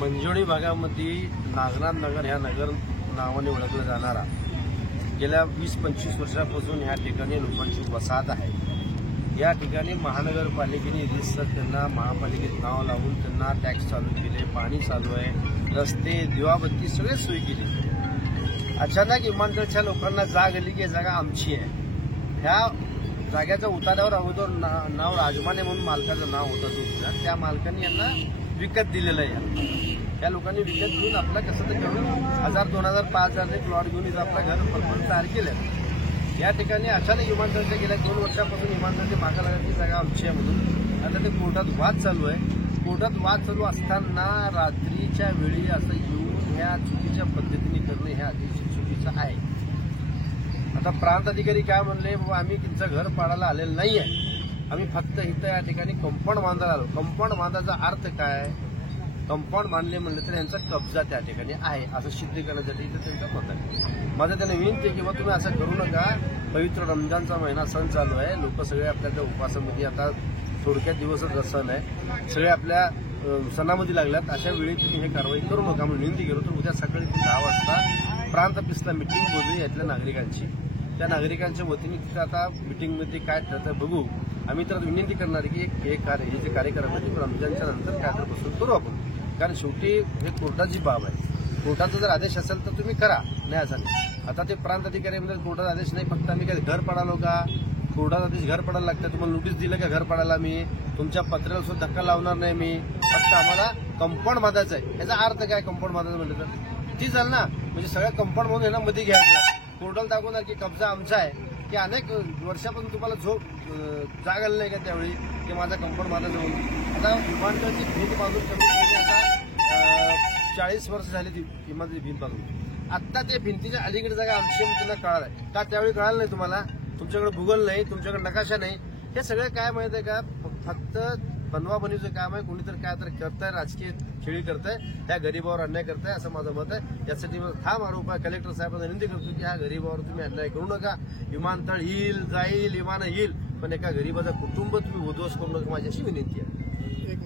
मंजुळी भागामध्ये नागनाथ नगर ह्या नगर नावाने ओळखलं जाणारा गेल्या 20-25 वर्षापासून ह्या ठिकाणी लोकांची वसाहत आहे। या ठिकाणी महानगरपालिकेने रितसर त्यांना महापालिकेत नाव लावून त्यांना टॅक्स चालू केले, पाणी चालू आहे, रस्ते, दिवाबत्ती सगळे सोयी केली। अचानक विमानतळच्या लोकांना जाग आली की जागा आमची आहे। ह्या जागेच्या उतार्यावर अगोदर नाव राजमाने म्हणून मालकाचं नाव होतं, त्या मालकाने यांना विकत दिलेलं आहे। या लोकांनी विकत घेऊन आपला कसं तर करून 1000-2000 5,000 प्लॉट घेऊन इथं आपलं घर परपंच तयार केलं। या ठिकाणी अचानक विमानतळच्या गेल्या 2 वर्षापासून विमानतळाची मागा लागली जागा आमची आहे म्हणून आता ते कोर्टात वाद चालू आहे। कोर्टात वाद चालू असताना रात्रीच्या वेळी असं येऊन ह्या चुकीच्या पद्धतीने करणं हे अतिशय चुकीचं आहे। आता प्रांत अधिकारी काय म्हणले, बाबा आम्ही तुमचं घर पाडायला आलेलं नाहीये, आम्ही फक्त इथं या ठिकाणी कंपाऊंड बांधायला आलो। कंपाऊंड बांधायचा अर्थ काय? कंपाऊंड बांधले म्हणले तर यांचा कब्जा त्या ठिकाणी आहे असं सिद्ध करण्यासाठी इथं त्यांचं मत आहे। माझं त्यांना विनंती आहे की बाबा तुम्ही असं करू नका। पवित्र रमजानचा महिना सण चालू आहे, लोक सगळे आपल्या त्या उपासामध्ये आता थोडक्यात दिवसच सण आहे, सगळे आपल्या सणामध्ये लागल्यात। अशा वेळी तुम्ही हे कारवाई करू नका म्हणून विनंती करू। तर उद्या सकाळी 10 वाजता प्रांत ऑफिसला मिटिंग बोलू यातल्या नागरिकांची। त्या नागरिकांच्या वतीने तिथं आता मिटिंगमध्ये काय ठरतं बघू। आम्ही तर विनंती करणार आहे की हे जे कार्यक्रम आहे ते रमजानच्या नंतर काय तर बसून करू आपण, कारण शेवटी हे कोर्टाची बाब आहे। कोर्टाचा जर आदेश असेल तर तुम्ही करा, नाही असं नाही। आता ते प्रांत अधिकारी म्हणजे कोर्टाचा आदेश नाही, फक्त आम्ही काय घर पडालो का? कोर्टाचा आदेश घर पडायला लागतं। तुम्हाला नोटीस दिलं का घर पडायला? मी तुमच्या पत्राला सुद्धा धक्का लावणार नाही। मी फक्त आम्हाला कंपाऊंड बांधायचं आहे। याचा अर्थ काय कंपाऊंड बांधायचं म्हटलं तर ती झालं ना, म्हणजे सगळ्या कंपाऊंड म्हणून यांना मध्ये घ्यायचं, कोर्टाला दाखवणार की कब्जा आमचा आहे, की अनेक वर्षापासून तुम्हाला झोप जाग आली नाही का त्यावेळी की माझा कंपाऊंड बांधायचं म्हणून। आता विमानतळाची भीत बांधून कमी आता 40 वर्ष झाली ती विमानाची भीत बांधून। आता त्या भिंतीच्या अलीकडे जागा आमची तुम्हाला कळालं आहे का? त्यावेळी कळालं नाही तुम्हाला? तुमच्याकडे भूगोल नाही, तुमच्याकडे नकाशा नाही, हे सगळं काय माहिती आहे का? फक्त बनवाबनीचं काम आहे। कोणीतरी काय तर करताय, राजकीय खेळी करताय, त्या गरीबावर अन्याय करताय असं माझं मत आहे। यासाठी ठाम आरोप आहे। कलेक्टर साहेबांना विनंती करतो की ह्या गरीबावर तुम्ही अन्याय करू नका। विमानतळ येईल जाईल, विमानं येईल, पण एका गरीबाचं कुटुंब तुम्ही उद्ध्वस्त करू नका, माझी अशी विनंती आहे।